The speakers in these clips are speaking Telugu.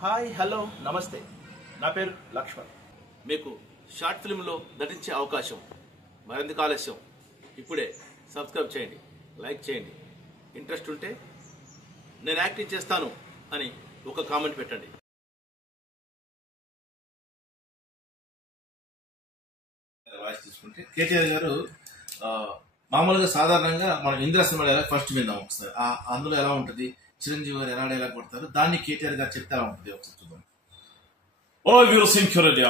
హాయ్ హలో నమస్తే, నా పేరు లక్ష్మణ్. మీకు షార్ట్ ఫిల్మ్లో నటించే అవకాశం మరింత ఆలస్యం. ఇప్పుడే సబ్స్క్రైబ్ చేయండి, లైక్ చేయండి. ఇంట్రెస్ట్ ఉంటే నేను యాక్టింగ్ చేస్తాను అని ఒక కామెంట్ పెట్టండి. వాయిస్ తీసుకుంటే కేటీఆర్ గారు మామూలుగా సాధారణంగా మనం ఇంద్ర సినిమా ఎలా ఫస్ట్ విందాం ఒకసారి. అందులో ఎలా ఉంటుంది, చిరంజీవి గారు ఎలా డైలాగ్ కొడతారు, దాన్ని కేటీఆర్ గారు చెప్తే ఎలా ఉంటుంది ఒకసారి చూద్దాం. ఓ వీరశంకరయ్య,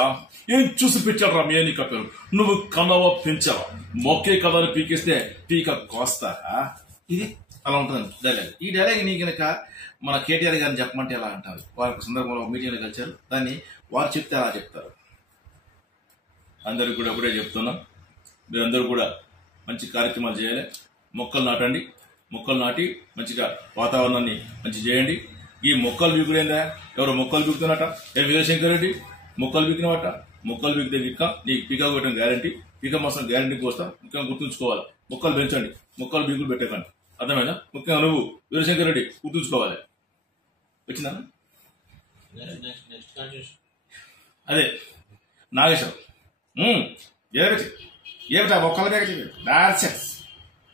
ఏం చూసి పెట్టాడు మీ ఎన్నిక పేరు? నువ్వు కన్నవ పెంచావా? మొక్కే కథని పీకిస్తే పీక కోస్తారా? ఇది అలా ఉంటుంది డైలాగ్. ఈ డైలాగ్ నీ కనుక మన కేటీఆర్ గారిని చెప్పమంటే ఎలా అంటారు? వారి సందర్భంలో మీటింగ్లో కలిచారు, దాన్ని వారు చెప్తే ఎలా చెప్తారు? అందరికి కూడా ఒకటే చెప్తున్నా, మీరందరూ కూడా మంచి కార్యక్రమాలు చేయాలి. మొక్కలు నాటండి, మొక్కలు నాటి మంచిగా వాతావరణాన్ని మంచి చేయండి. ఈ మొక్కలు బీకుడైందా? ఎవరో మొక్కలు బీకుతున్నట, వీరశంకర్ రెడ్డి మొక్కలు బీకినవట. మొక్కలు బీకితే విక్క నీకు పీకా కొట్టడం గ్యారంటీ, పీక మాసం గ్యారంటీ కోస్తా. ముఖ్యంగా గుర్తుంచుకోవాలి, మొక్కలు పెంచండి, మొక్కలు బీకులు పెట్టకండి. అర్థమైనా? ముఖ్యంగా నువ్వు వీరశంకర్ రెడ్డి గుర్తుంచుకోవాలి. వచ్చిందా? అదే నాగేశ్వరం ఏమిటా మొక్కలు బీగటి డాన్సెస్.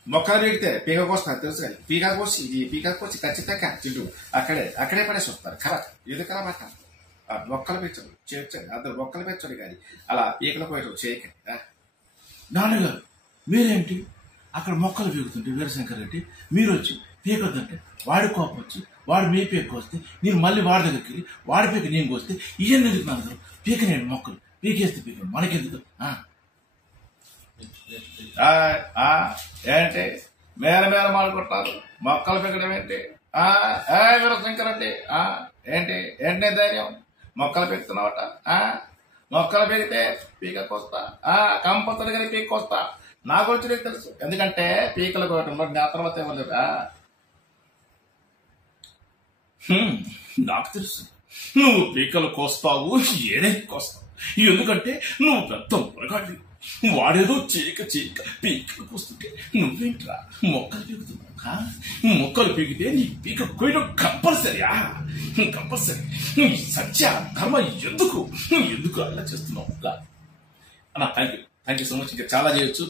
మొక్కలు బీగితే పీక కోస్తారు తెలుసు కానీ పీకా కోసి ఇది పీకా కోసి ఖచ్చితంగా చింటూ అక్కడే పడేసి వస్తారు. కరెక్ట్, ఇది కలమాట. మొక్కలు పెంచండి, చేర్చండి, అందరు మొక్కలు పెంచండి కానీ అలా పీకలు పోయటం చేయకండి. నాన్నగారు మీరేంటి అక్కడ మొక్కలు పీకుతుంటే వీరశంకర్ రెడ్డి మీరు వచ్చి పీకొద్దంటే వాడి కోపం వచ్చి వాడు మీ పీక వస్తే నేను మళ్ళీ వాడి దగ్గరికి వెళ్ళి వాడి పీక నేను కోస్తే ఇవన్నీ ఎందుకు నాన్నగారు? పీకనేయండి మొక్కలు, పీకేస్తే పీక మనకెందుకు? ఏంటి మేర మాడుకుంటారు? మొక్కలు పీకడం ఏంటి? వీరశంకర్ రెడ్డి ఏంటి ఏంటి ధైర్యం? మొక్కలు పీకుతున్నావట. మొక్కలు పీకితే పీక కోస్తా, కంపల్సరీ కానీ పీక కోస్తా. నా గురించి నీకు తెలుసు, ఎందుకంటే పీకలు కోయటంలో నా తర్వాత ఇవ్వలేదా? నాకు తెలుసు నువ్వు పీకలు కోస్తావు, ఏదైనా కోస్తావు. ఎందుకంటే నువ్వు పెద్ద మురగాడి. వాడేదో చీక పీకలు కోస్తుంటే నువ్వేంట్రా మొక్కలు పీకుతున్నావు? మొక్కలు పీకితే నీ పీక కోయడం కంపల్సరీయా? కంపల్సరీ. సత్య ధర్మ ఎందుకు అలా చేస్తున్నావు? అన్న థ్యాంక్ యూ సో మచ్. ఇంకా చాలా చేయొచ్చు.